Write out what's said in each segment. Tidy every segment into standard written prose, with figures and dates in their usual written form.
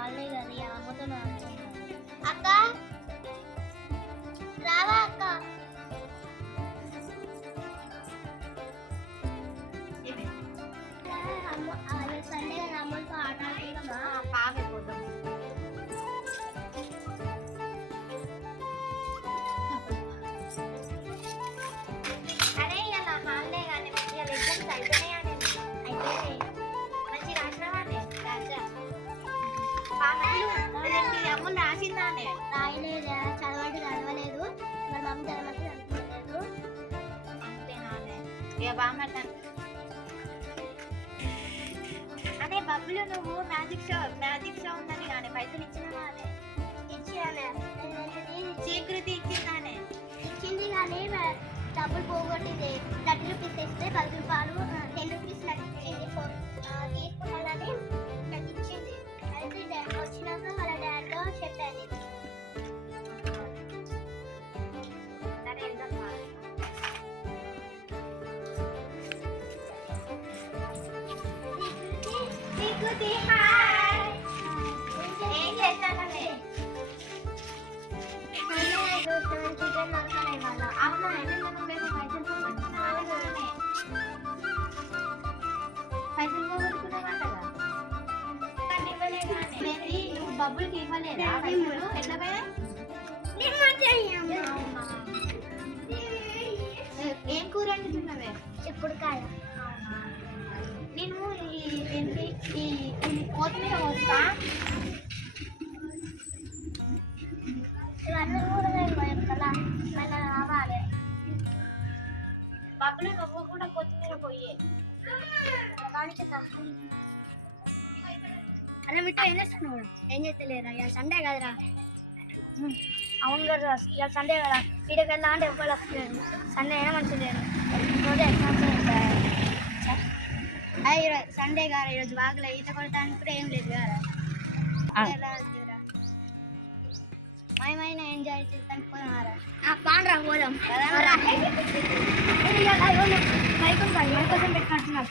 Holiday కదా ఇక అమ్మతో అక్క రావా అక్క సండే కదా అమ్మతో ఆట ఆడుకుందామా పామైపోతాం. అరే ఇలా హాలిడే కానీ ఇలా ఎగ్జామ్స్ అయిపోయినాయి అని అయిపోయినాయి మంచిగా రాసినావానే అమ్ములు రాసిందానే రాయలేదా చదవలేదు మరి మమ్మీ చదవలేదు అనుకోలేదు అంతేనానే ఇక బాగా అదే బబ్బులు నువ్వు మ్యాజిక్ షో ఉందని కానీ పైసలు ఇచ్చినావా అనే ఇచ్చాను స్వీకృతి ఇచ్చిందానే ఇచ్చింది కానీ డబ్బులు పోగొట్టింది 30 రూపీస్ ఇస్తే 10 రూపాయలు 10 రూపీస్ నాకు ఇచ్చింది తీసుకున్నానని నాకు ఇచ్చింది అయితే వచ్చినాక వాళ్ళ డాడీతో చెప్పాను సరే వెళ్దాం స్వీకృతి హాయ్ ఏం చేస్తాననే అవునా అయితే నువ్వేమో పైసలు పోగొట్టుకున్నావా కదా నువ్వు బబ్బులకి ఇవ్వలేదా పైసలు ఎట్లా పోయా ఏం కూర వండుతున్నావే చిక్కుడుకాయ నేను ఈ కొత్తిమీర వస్తా ఇవన్నీ కూడా కదా మన రావాలి బబ్బులు నువ్వు కూడా కొత్తిమీర పోయి అన్న మిట్ట ఏం చేస్తున్నావు ఏం చేస్తలేరా ఇవాళ సండే కదరా అవును కదా ఇవాళ సండే కదా వీడికి వెళ్దా అంటే ఎవ్వరు వస్తలేదు సండే అయినా మంచిగా లేదు రోజు ఎగ్జామ్స్ ఈరోజు సండే కదా ఈరోజు బాగా ఈత కొడటానికి కూడా ఏం లేదు కదా మేమైనా ఎంజాయ్ చేస్తానికి పోదామారా పాండ్రా పోదాం మైక్ ఉంటుంది మైక్ కోసం పెట్టుకుంటున్నాం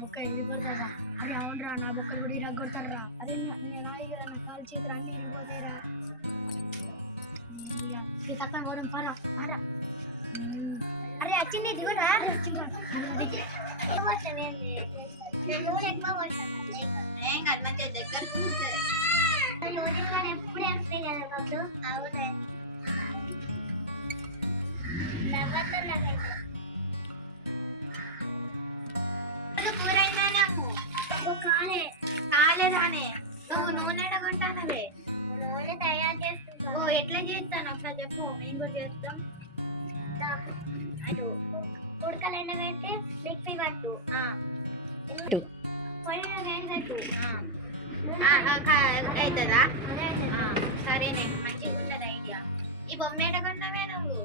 బొక్క ఎగిరిపోతారా అరే అవునరా నా బొక్కలు కూడా ఇరగొడతారా అరే నేను కదా నా కాలు చేతులు అన్నీ ఇరిగిపోతాయిరా తక్కువ పోదాం పరా పరా అరే వచ్చింది దిగురా ఏం కాదు మంచిగా దగ్గర కూర్చోరు ఎప్పుడే వస్తాయి కదా బాబు అవునే కూర అయిందానే అమ్ము కాలేదానే నువ్వు నూనె కొంటానవే నూనె తయారు చేస్తుంటా ఓ ఎట్లా చేస్తాను ఒకసారి చెప్పు మేము కూడా చేస్తాం ఉడకలు ఎండబెట్టి మిక్సీ పట్టు పొయ్యి వేడి పెట్టు అవుతుందా సరేనే మంచిగా ఉన్నది ఐడియా ఈ బొమ్మ ఎట కొన్నావే నువ్వు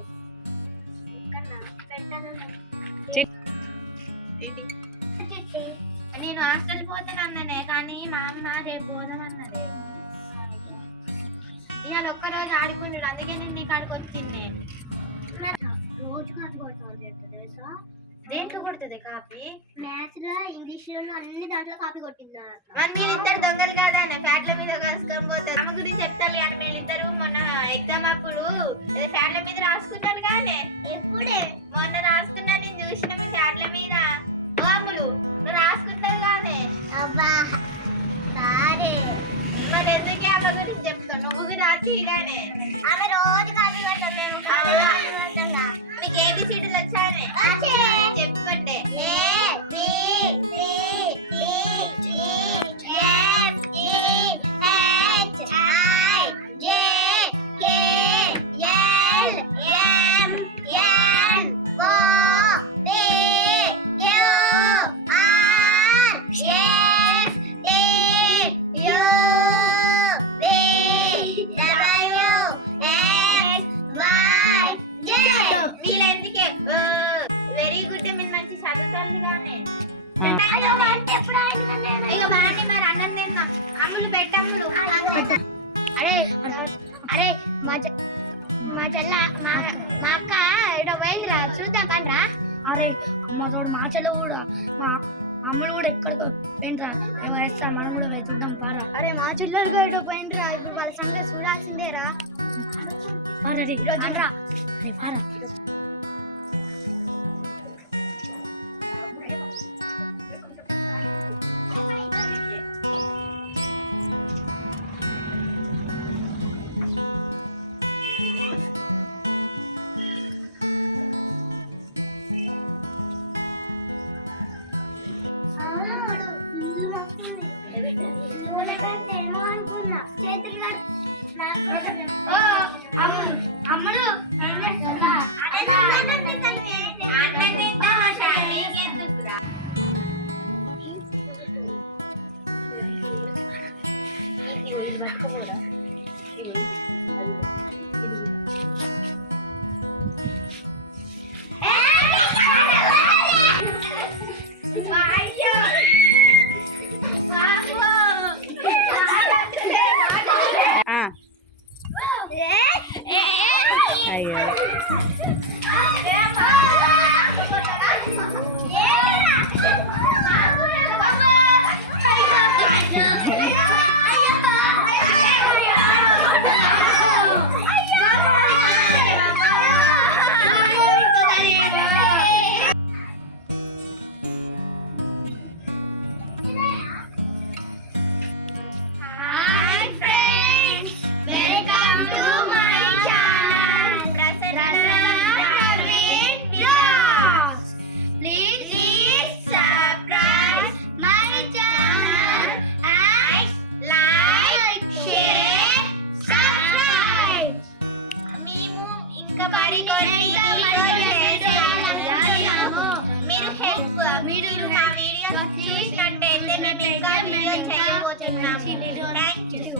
నేను హాస్టల్ పోతాను అన్ననే కానీ మా అమ్మ రేపు పోదామన్నదే ఇవాళ ఒక్కరోజు ఆడుకుంటాడు అందుకే నేను నీ కాడికి వచ్చింది రోజు కాఫీ కొడతాను తెలుసా దేంట్లో కొడుతుంది కాఫీ మ్యాథ్స్ లో ఇంగ్లీష్ లో అన్ని దాంట్లో కాఫీ కొట్టిందా మరి మీరిద్దరు దొంగలు కాదా ఫ్యాట్ల మీద కసుకొని పోతారు ఆమె గురించి చెప్తారు కానీ వీళ్ళిద్దరు మొన్న ఎగ్జామ్ అప్పుడు ఫ్యాట్ల మీద రాసుకున్నారు కానీ ఎప్పుడే మొన్న రాసుకున్నా నేను చూసిన మీ ఫ్యాట్ల మీద ఓ అమ్ములు నువ్వు రాసుకుంటావు కానీ అబ్బా సరే మరి ఎందుకే ఆమె గురించి చెప్తావు నువ్వు రాసి కానీ ఆమె రోజు కాఫీ కొడతాం మేము కాఫీ కొడతా మీకు ఏబిసిడీలు వచ్చానే చెప్పుకోండి A B C D E F G H I J K L M N O P Q R S T U V W X Y Z వీళ్ళెందుకే వెరీ గుడ్ మీరు మంచి చదువుతుంది కానీ ఇక బాగా మరి అన్నం తిన్నా అమ్ములు పెట్టమ్ములు అరే అరే మా చెల్ల మా అక్క ఏడో పోయిందిరా చూద్దాం పనిరా. అరే అమ్మ తోడు మా చెల్లె కూడా మా అమ్మలు కూడా ఎక్కడికో పోయినరా. ఏమో వేస్తా మనం కూడా పోయి చూద్దాం పారా. అరే మా చిల్లరగా ఏడో పోయిందిరా, ఇప్పుడు వాళ్ళ సంగతి చూడాల్సిందేరా. పారా రే రా. అరే పారా. ఏమో అనుకున్నా చేతులు అమ్మడు ఏం చేస్తుందా? ఇది పట్టుకోపోరా. అయ్యో మీరు మా వీడియోస్ చూసినట్టయితే మేము ఇంకా వీడియో చేయబోతున్నాము. Thank you.